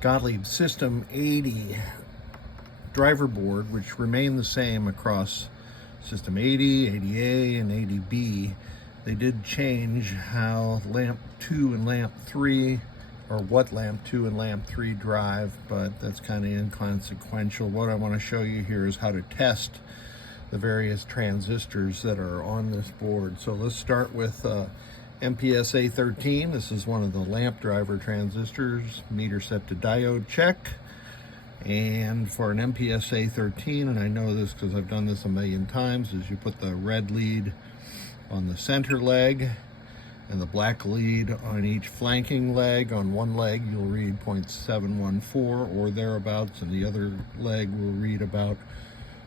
Gottlieb System 80 driver board, which remain the same across System 80, 80A, and 80B. They did change how lamp 2 and lamp 3, or what lamp 2 and lamp 3 drive, but that's kind of inconsequential. What I want to show you here is how to test the various transistors that are on this board. So let's start with MPSA 13. This is one of the lamp driver transistors, meter set to diode check. And for an MPSA 13, and I know this because I've done this a million times, is you put the red lead on the center leg and the black lead on each flanking leg. On one leg you'll read 0.714 or thereabouts, and the other leg will read about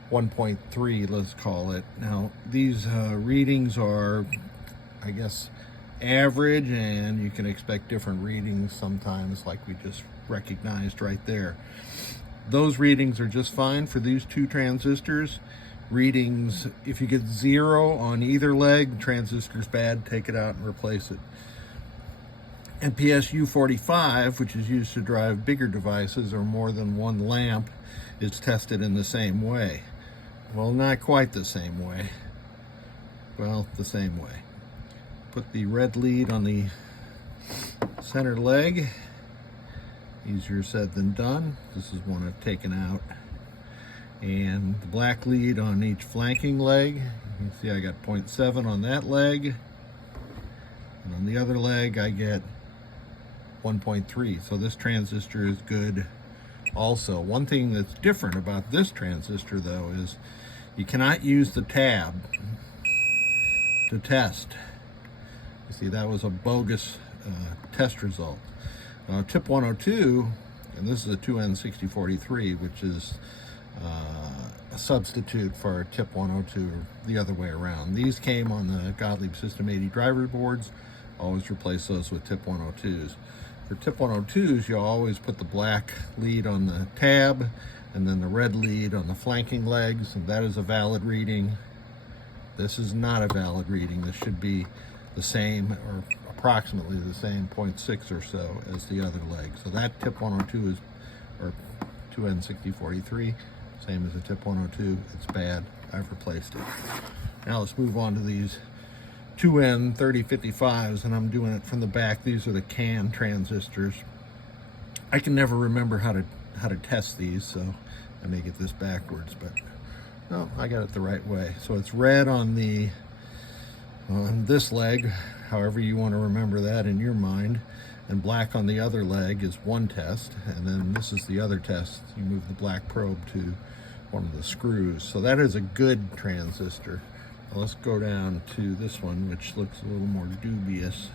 1.3, let's call it. Now these readings are, I guess, average, and you can expect different readings sometimes, like we just recognized right there. Those readings are just fine for these two transistors. Readings, if you get 0 on either leg, transistor's bad, take it out and replace it. MPS U45, which is used to drive bigger devices or more than one lamp, is tested in the same way. Well, not quite the same way. Well, the same way. Put the red lead on the center leg. Easier said than done. This is one I've taken out. And the black lead on each flanking leg. You can see I got 0.7 on that leg. And on the other leg I get 1.3. So this transistor is good also. One thing that's different about this transistor though is you cannot use the tab to test. You see, that was a bogus test result. Tip 102, and this is a 2N6043, which is a substitute for tip 102, the other way around. These came on the Gottlieb System 80 driver boards. Always replace those with tip 102s. For tip 102s, you always put the black lead on the tab and then the red lead on the flanking legs, and that is a valid reading. This is not a valid reading. This should be the same, or approximately the same, 0.6 or so as the other leg. So that tip 102 is, or 2N6043, same as a tip 102. It's bad. I've replaced it. Now let's move on to these 2N3055s, and I'm doing it from the back. These are the CAN transistors. I can never remember how to test these, so I may get this backwards, but no, I got it the right way. So it's red on this leg, however you want to remember that in your mind, and black on the other leg is one test, and then this is the other test. You move the black probe to one of the screws. So that is a good transistor. Now let's go down to this one, which looks a little more dubious.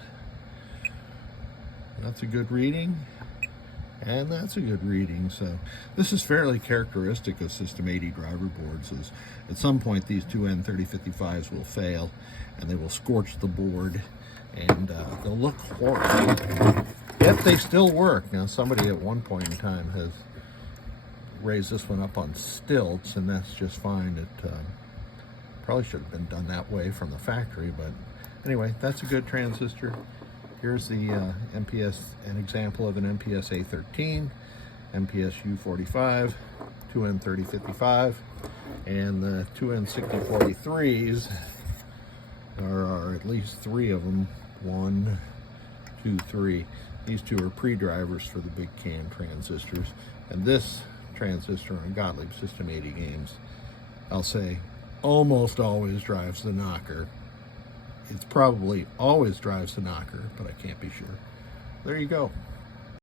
That's a good reading, and that's a good reading. So this is fairly characteristic of System 80 driver boards. Is at some point these 2N3055s will fail, and they will scorch the board, and they'll look horrible. Yet they still work. Now somebody at one point in time has raised this one up on stilts, and that's just fine. It probably should have been done that way from the factory, but anyway, that's a good transistor. Here's the an example of an MPSA 13, MPS U45, 2N3055, and the 2N6043s. There are at least 3 of them. 1, 2, 3. These 2 are pre-drivers for the big CAN transistors. And this transistor on Gottlieb System 80 games, I'll say, almost always drives the knocker. It's probably always drives the knocker, but I can't be sure. There you go.